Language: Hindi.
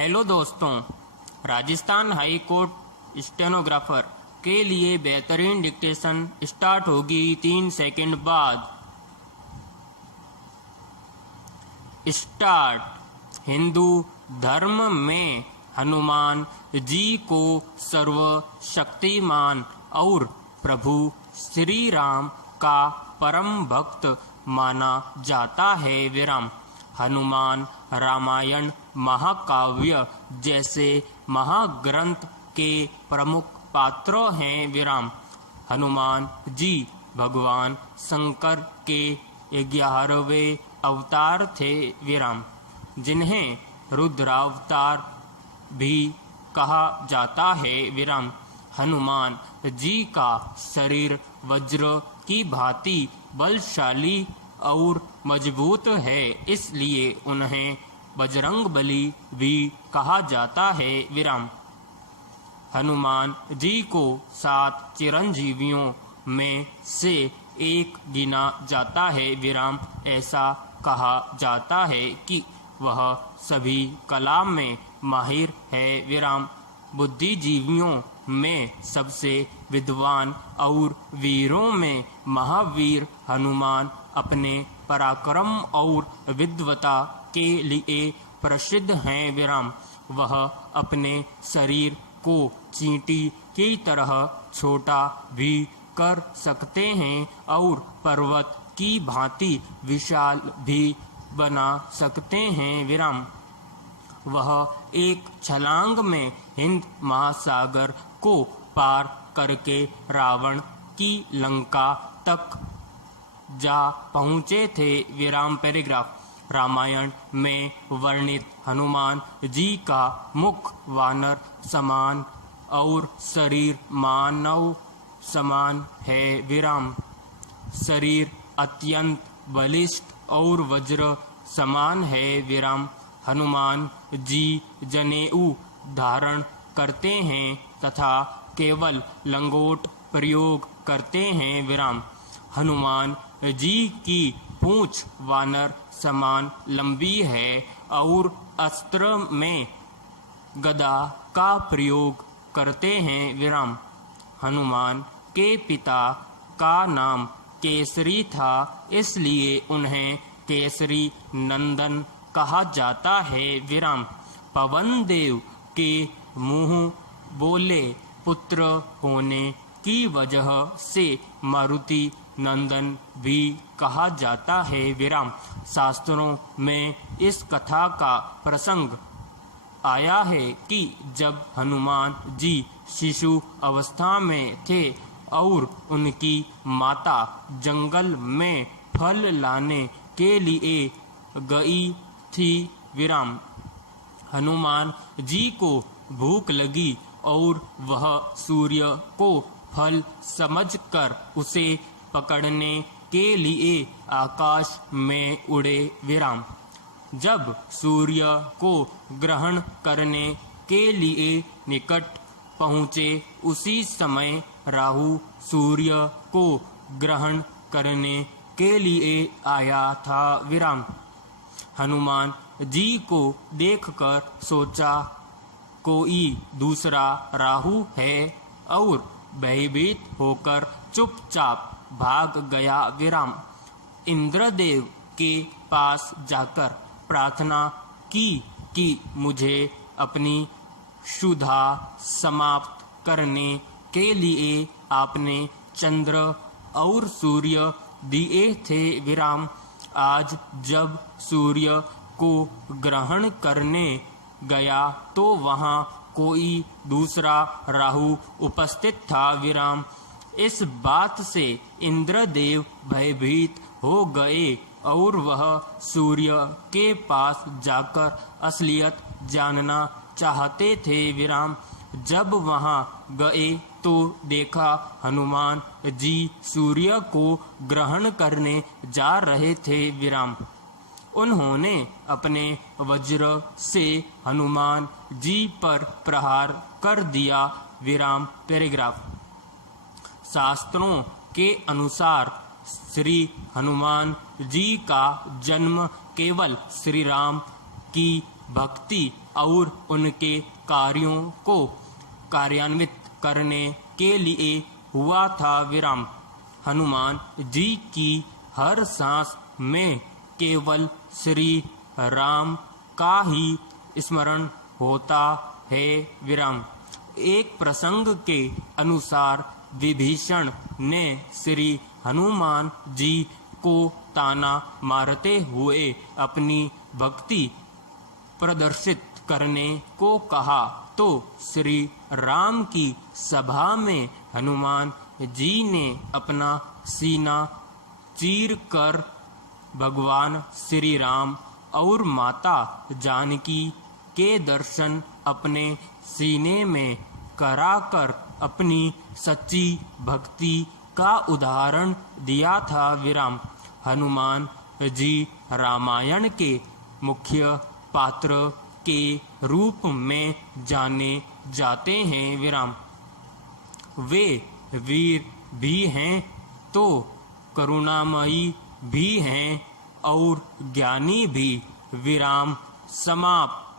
हेलो दोस्तों, राजस्थान हाई कोर्ट स्टेनोग्राफर के लिए बेहतरीन डिक्टेशन स्टार्ट होगी 3 सेकंड बाद। स्टार्ट। हिंदू धर्म में हनुमान जी को सर्वशक्तिमान और प्रभु श्री राम का परम भक्त माना जाता है। विराम। हनुमान रामायण महाकाव्य जैसे महाग्रंथ के प्रमुख पात्र हैं। विराम। हनुमान जी भगवान शंकर के 11वें अवतार थे। विराम। जिन्हें रुद्रावतार भी कहा जाता है। विराम। हनुमान जी का शरीर वज्र की भांति बलशाली और मजबूत है, इसलिए उन्हें बजरंगबली भी कहा जाता है। विराम। हनुमान जी को 7 चिरंजीवियों में से एक गिना जाता है। विराम। ऐसा कहा जाता है कि वह सभी कला में माहिर है। विराम। बुद्धिजीवियों में सबसे विद्वान और वीरों में महावीर हनुमान अपने पराक्रम और विद्वता के लिए प्रसिद्ध हैं। विराम। वह अपने शरीर को चींटी की तरह छोटा भी कर सकते हैं और पर्वत की भांति विशाल भी बना सकते हैं। विराम। वह एक छलांग में हिंद महासागर को पार करके रावण की लंका तक जा पहुँचे थे। विराम। पैराग्राफ। रामायण में वर्णित हनुमान जी का मुख वानर समान और शरीर मानव समान है। विराम। शरीर अत्यंत बलिष्ठ और वज्र समान है। विराम। हनुमान जी जनेऊ धारण करते हैं तथा केवल लंगोट प्रयोग करते हैं। विराम। हनुमान जी की पूंछ वानर समान लंबी है और अस्त्र में गदा का प्रयोग करते हैं। विराम। हनुमान के पिता का नाम केसरी था, इसलिए उन्हें केसरी नंदन कहा जाता है। विराम। पवन देव के मुंह बोले पुत्र होने की वजह से मारुति नंदन भी कहा जाता है। विराम। शास्त्रों में इस कथा का प्रसंग आया है कि जब हनुमान जी शिशु अवस्था में थे और उनकी माता जंगल में फल लाने के लिए गई थी। विराम। हनुमान जी को भूख लगी और वह सूर्य को फल समझकर उसे पकड़ने के लिए आकाश में उड़े। विराम। जब सूर्य को ग्रहण करने के लिए निकट पहुँचे, उसी समय राहु सूर्य को ग्रहण करने के लिए आया था। विराम। हनुमान जी को देखकर सोचा कोई दूसरा राहु है और भयभीत होकर चुपचाप भाग गया। विराम। इंद्रदेव के पास जाकर प्रार्थना की कि मुझे अपनी क्षुधा समाप्त करने के लिए आपने चंद्र और सूर्य दिए थे। विराम। आज जब सूर्य को ग्रहण करने गया तो वहाँ कोई दूसरा राहु उपस्थित था। विराम। इस बात से इंद्रदेव भयभीत हो गए और वह सूर्य के पास जाकर असलियत जानना चाहते थे। विराम। जब वहाँ गए तो देखा हनुमान जी सूर्य को ग्रहण करने जा रहे थे। विराम। उन्होंने अपने वज्र से हनुमान जी पर प्रहार कर दिया। विराम। पैराग्राफ। शास्त्रों के अनुसार श्री हनुमान जी का जन्म केवल श्री राम की भक्ति और उनके कार्यों को कार्यान्वित करने के लिए हुआ था विराम। हनुमान जी की हर सांस में केवल श्री राम का ही स्मरण होता है विराम। एक प्रसंग के अनुसार विभीषण ने श्री हनुमान जी को ताना मारते हुए अपनी भक्ति प्रदर्शित करने को कहा, तो श्री राम की सभा में हनुमान जी ने अपना सीना चीर कर भगवान श्री राम और माता जानकी के दर्शन अपने सीने में कराकर अपनी सच्ची भक्ति का उदाहरण दिया था विराम। हनुमान जी रामायण के मुख्य पात्र के रूप में जाने जाते हैं विराम। वे वीर भी हैं तो करुणामयी भी हैं और ज्ञानी भी। विराम समाप्त।